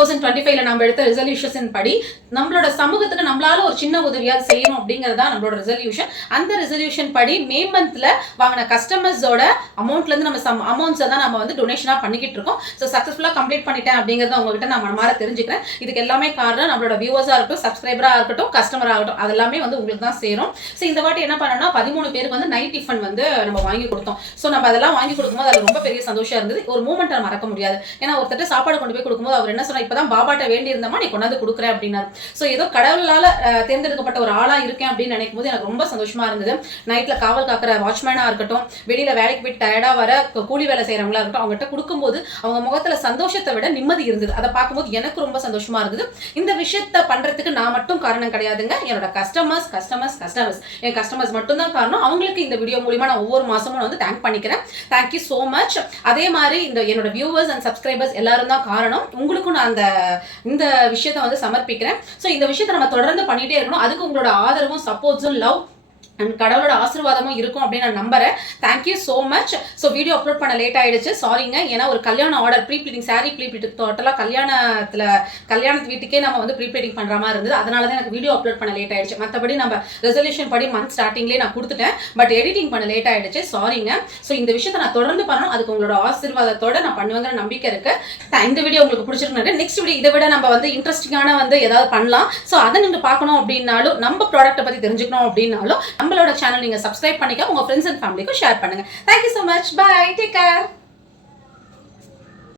2025ல நம்ம எடுத்த ரெசல்யூஷன் படி நம்மளோட சமூகத்துக்கு நம்மளால ஒரு சின்ன உதவியா செய்யணும் அப்படிங்கறதா நம்மளோட ரெசல்யூஷன். அந்த ரெசல்யூஷன் படி மே மந்த்ல வாங்கின கஸ்டமர்ஸோட அமௌண்ட்ல இருந்து நம்ம அமௌண்ட்ஸை தான் நம்ம வந்து டொனேஷனா பண்ணிக்கிட்டு இருக்கோம். ஸோ சக்ஸஸ்ஃபுல்லா கம்ப்ளீட் பண்ணிட்டேன் அப்படிங்கறத உங்ககிட்ட நான் மனமார தெரிஞ்சுக்கிறேன். இதுக்கு எல்லாமே காரணம் நம்மளோட வியூவர்ஸா இருக்கட்டும், சப்ஸ்கிரைபரா இருக்கட்டும், கஸ்டமரா இருக்கட்டும், அதெல்லாமே வந்து உங்களுக்கு தான் சேரும். ஸோ இந்த வாட்டி என்ன பண்ணோம்னா 13 பேருக்கு வந்து நைட் டிஃபன் வந்து நம்ம வாங்கி கொடுத்தோம். ஸோ நம்ம அதெல்லாம் வாங்கி கொடுக்கும்போது அது ரொம்ப பெரிய சந்தோஷம் இருந்தது. ஒரு மூமெண்ட்டை மறக்க முடியாது. ஏன்னா ஒருத்தட்ட சாப்பாடு கொண்டு போய் கொடுக்கும்போது அவர் என்ன சொன்னா, இப்பதான் பாபாட்ட வேண்டி இருந்தமா நீ கொண்டாந்து கொடுக்குறேன் அப்படின்னாரு. ஸோ ஏதோ கடவுளால தேர்ந்தெடுக்கப்பட்ட ஒரு ஆளா இருக்கேன் அப்படின்னு நினைக்கும் போது எனக்கு ரொம்ப சந்தோஷமா இருந்தது. நைட்ல காவல் காக்கிற வாட்ச்மேனா இருக்கட்டும், வெளியில வேலைக்கு போய் டயர்டா வர கூலி வேலை செய்யறவங்களா இருக்கட்டும், அவங்ககிட்ட கொடுக்கும்போது அவங்க முகத்துல சந்தோஷத்தை விட நிம்மதி இருந்தது. அதை பார்க்கும்போது எனக்கு ரொம்ப சந்தோஷமா இருந்தது. இந்த விஷயத்த பண்றதுக்கு நான் மட்டும் காரணம் கிடையாதுங்க. என்னோட கஸ்டமர்ஸ் என் கஸ்டமர்ஸ் மட்டும் தான் காரணம். அவங்களுக்கு இந்த வீடியோ மூலமா நான் ஒவ்வொரு மாசமும் வந்து தேங்க் பண்ணிக்கிறேன். Thank you so much. அதே மாதிரி இந்த என்னோட வியூவர்ஸ் அண்ட் சப்ஸ்கிரைபர்ஸ் எல்லாரும் தான் காரணம். உங்களுக்கும் நான் இந்த விஷயத்தை வந்து சமர்ப்பிக்கிறேன். ஸோ இந்த விஷயத்தை நம்ம தொடர்ந்து பண்ணிட்டே இருக்கணும். அதுக்கு உங்களோட ஆதரவும், சப்போர்ட்ஸும், லவ் அண்ட் கடவுளோட ஆசீர்வாதமும் இருக்கும் அப்படின்னு நான் நம்புறேன். Thank you so much. So video upload பண்ண லேட் ஆயிடுச்சு, சாரிங்க. ஏன்னா ஒரு கல்யாண order pre pleating, sorry pre pleating, டோட்டலாக கல்யாணத்து வீட்டுக்கே நம்ம வந்து ப்ரீ ப்ளீட்டிங் பண்ணுற மாதிரி இருந்தது. அதனால தான் எனக்கு வீடியோ அப்லோட் பண்ண லேட் ஆயிடுச்சு. மற்றபடி நம்ம ரெசல்யூஷன் படி மந்த் ஸ்டார்டிங்லேயே நான் கொடுத்துட்டேன். பட் எடிட்டிங் பண்ண லேட் ஆயிடுச்சு, சாரிங்க. ஸோ இந்த விஷயத்தை நான் தொடர்ந்து பண்ணணும். அதுக்கு உங்களோட ஆசீர்வாதத்தோட நான் பண்ணுவேங்கிற நம்பிக்கை இருக்கு. இந்த வீடியோ உங்களுக்கு பிடிச்சிருக்கு. நெக்ஸ்ட் வீடியோ இதை விட நம்ம வந்து இன்ட்ரெஸ்டிங்கான வந்து ஏதாவது பண்ணலாம். ஸோ அதை நீங்கள் பார்க்கணும் அப்படின்னாலும், நம்ம ப்ராடக்ட்டை பற்றி தெரிஞ்சுக்கணும் அப்படின்னாலும் நம்மளோட சேனல் நீங்க சப்ஸ்கிரைப் பண்ணிக்க, உங்க ஃப்ரெண்ட்ஸ் அண்ட் ஃபேமிலிக்கு ஷேர் பண்ணுங்க. Thank you so much. Bye. Take care.